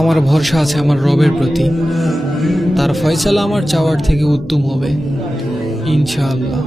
আমার ভরসা আছে আমার রবের প্রতি, তার ফয়সালা আমার চাওয়ার থেকে উত্তম হবে ইনশাআল্লাহ।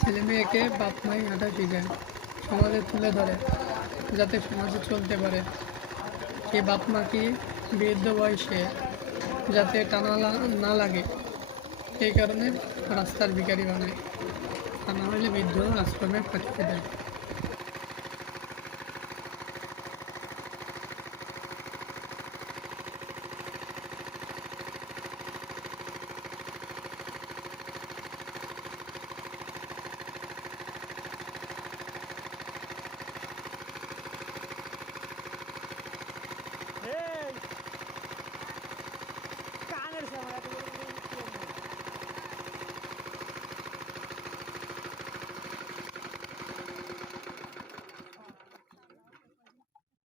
ছেলে মেয়েকে বাপ মাই হাঁটা শেখায়, সমাজে তুলে ধরে যাতে সমাজে চলতে পারে। এই বাপ মাকে বৃদ্ধ বয়সে যাতে টানা না লাগে, এই কারণে রাস্তার ভিখারি বানায়, তা না হলে বৃদ্ধ আশ্রমে পাঠিয়ে দেয়।